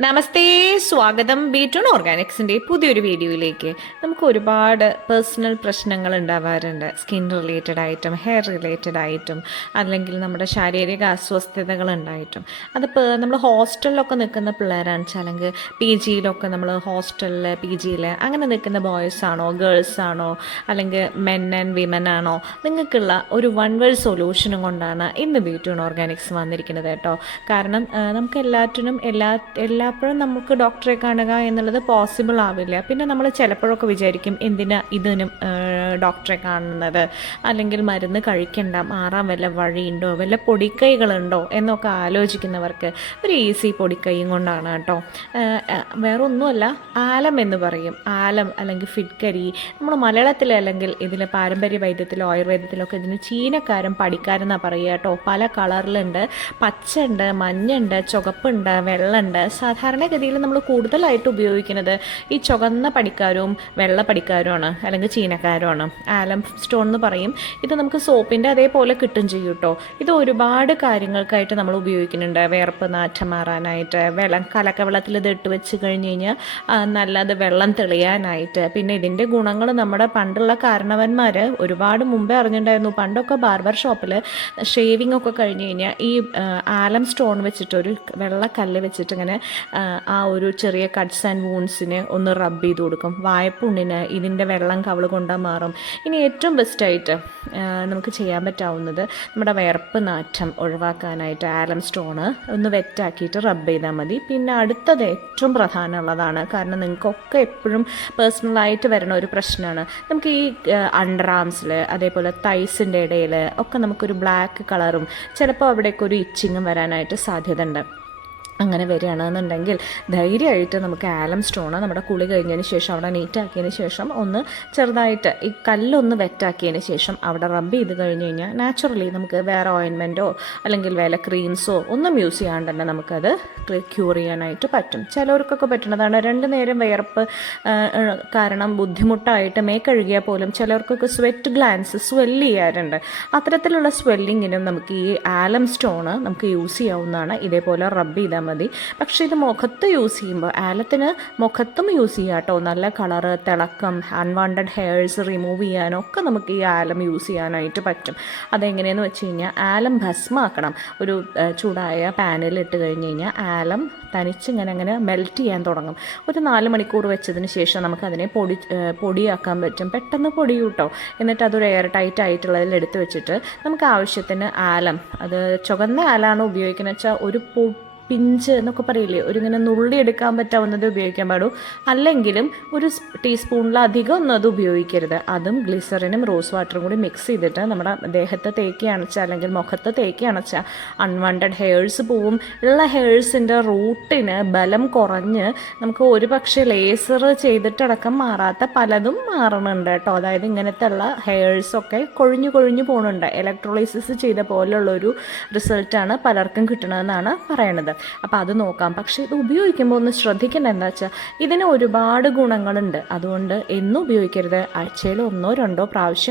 നമസ്തേ, സ്വാഗതം ബി2 ഓർഗാനിക്സിൻ്റെ പുതിയൊരു വീഡിയോയിലേക്ക്. നമുക്ക് ഒരുപാട് പേഴ്സണൽ പ്രശ്നങ്ങൾ ഉണ്ടാവാറുണ്ട്. സ്കിൻ റിലേറ്റഡ് ആയിട്ടും ഹെയർ റിലേറ്റഡ് ആയിട്ടും അല്ലെങ്കിൽ നമ്മുടെ ശാരീരിക അസ്വസ്ഥതകൾ ഉണ്ടായിട്ടും. അതിപ്പോൾ നമ്മൾ ഹോസ്റ്റലിലൊക്കെ നിൽക്കുന്ന പിള്ളേരാണെന്ന് വെച്ചാൽ, അല്ലെങ്കിൽ പി ജിയിലൊക്കെ നമ്മൾ ഹോസ്റ്റലിൽ പി ജിയിൽ അങ്ങനെ നിൽക്കുന്ന ബോയ്സ് ആണോ ഗേൾസ് ആണോ അല്ലെങ്കിൽ മെൻ ആൻഡ് വിമൻ ആണോ, നിങ്ങൾക്കുള്ള ഒരു വൺ വേൾഡ് സൊല്യൂഷനും കൊണ്ടാണ് ഇന്ന് ബി2 ഓർഗാനിക്സ് വന്നിരിക്കുന്നത് കേട്ടോ. കാരണം നമുക്ക് എല്ലാറ്റിനും എല്ലാപ്പോഴും നമുക്ക് ഡോക്ടറെ കാണുക എന്നുള്ളത് പോസിബിൾ ആവില്ല. പിന്നെ നമ്മൾ ചിലപ്പോഴൊക്കെ വിചാരിക്കും, എന്തിനാ ഇതിനും ഡോക്ടറെ കാണുന്നത്, അല്ലെങ്കിൽ മരുന്ന് കഴിക്കണ്ട, മാറാൻ വല്ല വഴിയുണ്ടോ, വല്ല പൊടിക്കൈകളുണ്ടോ എന്നൊക്കെ ആലോചിക്കുന്നവർക്ക് ഒരു ഈസി പൊടിക്കൈയും കൊണ്ടാണ് കേട്ടോ. വേറെ ഒന്നുമല്ല, ആലം എന്ന് പറയും. ആലം അല്ലെങ്കിൽ ഫിറ്റ്കരി, നമ്മൾ മലയാളത്തിൽ അല്ലെങ്കിൽ ഇതിൽ പാരമ്പര്യ വൈദ്യത്തിലോ ആയുർവേദത്തിലൊക്കെ ഇതിന് ചീനക്കാരൻ പടിക്കാരെന്നാണ് പറയുക കേട്ടോ. പല കളറിലുണ്ട്, പച്ച ഉണ്ട്, മഞ്ഞുണ്ട്, ചുവപ്പുണ്ട്, വെള്ളമുണ്ട്. സാധാരണഗതിയിൽ നമ്മൾ കൂടുതലായിട്ട് ഉപയോഗിക്കുന്നത് ഈ ചുവന്ന പടിക്കാരും വെള്ള പടിക്കാരുമാണ്, അല്ലെങ്കിൽ ചീനക്കാരുമാണ്. ആലം സ്റ്റോൺ എന്ന് പറയും. ഇത് നമുക്ക് സോപ്പിൻ്റെ അതേപോലെ കിട്ടും ചെയ്യും കേട്ടോ. ഇത് ഒരുപാട് കാര്യങ്ങൾക്കായിട്ട് നമ്മൾ ഉപയോഗിക്കുന്നുണ്ട്. വിയർപ്പ് നാറ്റം മാറാനായിട്ട്, കലക്കവെള്ളത്തിൽ ഇത് ഇട്ട് വെച്ച് കഴിഞ്ഞ് കഴിഞ്ഞാൽ നല്ലത് വെള്ളം തെളിയാനായിട്ട്. പിന്നെ ഇതിൻ്റെ ഗുണങ്ങൾ നമ്മുടെ പണ്ടുള്ള കാരണവന്മാർ ഒരുപാട് മുമ്പേ അറിഞ്ഞിട്ടുണ്ടായിരുന്നു. പണ്ടൊക്കെ ബാർബർ ഷോപ്പിൽ ഷേവിംഗ് ഒക്കെ കഴിഞ്ഞ് കഴിഞ്ഞാൽ ഈ ആലം സ്റ്റോൺ വെച്ചിട്ട് ഒരു വെള്ളക്കല്ല് വെച്ചിട്ട് ഇങ്ങനെ ആ ഒരു ചെറിയ കട്ട്സ് ആൻഡ് വൂൺസിന് ഒന്ന് റബ്ബ് ചെയ്ത് കൊടുക്കും. വായ്പുണ്ണിന് ഇതിൻ്റെ വെള്ളം കവള് കൊണ്ടാൽ മാറും. ഇനി ഏറ്റവും ബെസ്റ്റായിട്ട് നമുക്ക് ചെയ്യാൻ പറ്റാവുന്നത്, നമ്മുടെ വിയർപ്പ് നാറ്റം ഒഴിവാക്കാനായിട്ട് ആലം സ്റ്റോണ് ഒന്ന് വെറ്റാക്കിയിട്ട് റബ്ബ് ചെയ്താൽ മതി. പിന്നെ അടുത്തത് ഏറ്റവും പ്രധാനമുള്ളതാണ്, കാരണം നിങ്ങൾക്കൊക്കെ എപ്പോഴും പേഴ്സണലായിട്ട് വരുന്ന ഒരു പ്രശ്നമാണ്. നമുക്ക് ഈ അണ്ടർ ആംസിൽ അതേപോലെ തൈസിൻ്റെ ഇടയിൽ ഒക്കെ നമുക്കൊരു ബ്ലാക്ക് കളറും ചിലപ്പോൾ അവിടേക്ക് ഒരു ഇച്ചിങ്ങും വരാനായിട്ട് സാധ്യത ഉണ്ട്. അങ്ങനെ വരികയാണെന്നുണ്ടെങ്കിൽ ധൈര്യമായിട്ട് നമുക്ക് ആലം സ്റ്റോണ് നമ്മുടെ കുളി കഴിഞ്ഞതിന് ശേഷം അവിടെ നീറ്റാക്കിയതിന് ശേഷം ഒന്ന് ചെറുതായിട്ട് ഈ കല്ലൊന്ന് വെറ്റാക്കിയതിന് ശേഷം അവിടെ റബ്ബ് ചെയ്ത് കഴിഞ്ഞ് കഴിഞ്ഞാൽ നാച്ചുറലി നമുക്ക് വേറെ ഓയിൻമെൻറ്റോ അല്ലെങ്കിൽ വേറെ ക്രീംസോ ഒന്നും യൂസ് ചെയ്യാണ്ട് തന്നെ നമുക്കത് ക്യൂർ ചെയ്യാനായിട്ട് പറ്റും. ചിലവർക്കൊക്കെ പറ്റുന്നതാണ് 2 നേരം വിയർപ്പ് കാരണം ബുദ്ധിമുട്ടായിട്ട് കഴുകിയാൽ പോലും ചിലവർക്കൊക്കെ സ്വെറ്റ് ഗ്ലാൻസ് സ്വെല്ല് ചെയ്യാറുണ്ട്. അത്തരത്തിലുള്ള സ്വെല്ലിങ്ങിനും നമുക്ക് ഈ ആലം സ്റ്റോണ് നമുക്ക് യൂസ് ചെയ്യാവുന്നതാണ്. ഇതേപോലെ റബ്ബ് ചെയ്താൽ മതി. പക്ഷേ ഇത് മുഖത്ത് യൂസ് ചെയ്യുമ്പോൾ, ആലത്തിന് മുഖത്തും യൂസ് ചെയ്യാം കേട്ടോ. നല്ല കളറ്, തിളക്കം, അൺവാണ്ടഡ് ഹെയർസ് റിമൂവ് ചെയ്യാനൊക്കെ നമുക്ക് ഈ ആലം യൂസ് ചെയ്യാനായിട്ട് പറ്റും. അതെങ്ങനെയെന്ന് വെച്ച് കഴിഞ്ഞാൽ, ആലം ഭസ്മാക്കണം. ഒരു ചൂടായ പാനിൽ ഇട്ട് കഴിഞ്ഞ് കഴിഞ്ഞാൽ ആലം തനിച്ചിങ്ങനെ മെൽറ്റ് ചെയ്യാൻ തുടങ്ങും. ഒരു 4 മണിക്കൂർ വെച്ചതിന് ശേഷം നമുക്കതിനെ പൊടിയാക്കാൻ പറ്റും. പെട്ടെന്ന് പൊടിയും കേട്ടോ. എന്നിട്ട് അതൊരു എയർ ടൈറ്റ് ആയിട്ടുള്ളതിൽ എടുത്ത് വെച്ചിട്ട് നമുക്ക് ആവശ്യത്തിന് ആലം, അത് ചുവന്ന ആലാണ് ഉപയോഗിക്കുന്നത് വെച്ചാൽ ഒരു പിഞ്ച് എന്നൊക്കെ പറയില്ലേ, ഇങ്ങനെ നുള്ളി എടുക്കാൻ പറ്റാവുന്നത് ഉപയോഗിക്കാൻ പാടും. അല്ലെങ്കിലും ഒരു ടീസ്പൂണിലധികം ഒന്നും അത് ഉപയോഗിക്കരുത്. അതും ഗ്ലിസറിനും റോസ് വാട്ടറും കൂടി മിക്സ് ചെയ്തിട്ട് നമ്മുടെ ദേഹത്ത് തേക്കി അണച്ചാൽ അല്ലെങ്കിൽ മുഖത്ത് തേക്കി അണച്ചാൽ അൺവാണ്ടഡ് ഹെയർസ് പോവും. ഉള്ള ഹെയർസിൻ്റെ റൂട്ടിന് ബലം കുറഞ്ഞ് നമുക്ക് ഒരു പക്ഷേ ലേസർ ചെയ്തിട്ടടക്കം മാറാത്ത പലതും മാറണുണ്ട് കേട്ടോ. അതായത് ഇങ്ങനത്തെ ഉള്ള ഹെയർസൊക്കെ കൊഴിഞ്ഞു പോകുന്നുണ്ട്. ഇലക്ട്രോളൈസിസ് ചെയ്ത പോലുള്ളൊരു റിസൾട്ടാണ് പലർക്കും കിട്ടണമെന്നാണ് പറയണത്. അപ്പോൾ അത് നോക്കാം. പക്ഷേ ഇത് ഉപയോഗിക്കുമ്പോൾ ഒന്ന് ശ്രദ്ധിക്കേണ്ട എന്താ വെച്ചാൽ, ഇതിന് ഒരുപാട് ഗുണങ്ങളുണ്ട്. അതുകൊണ്ട് എന്നും ഉപയോഗിക്കരുത്. ആഴ്ചയിൽ 1-2 പ്രാവശ്യം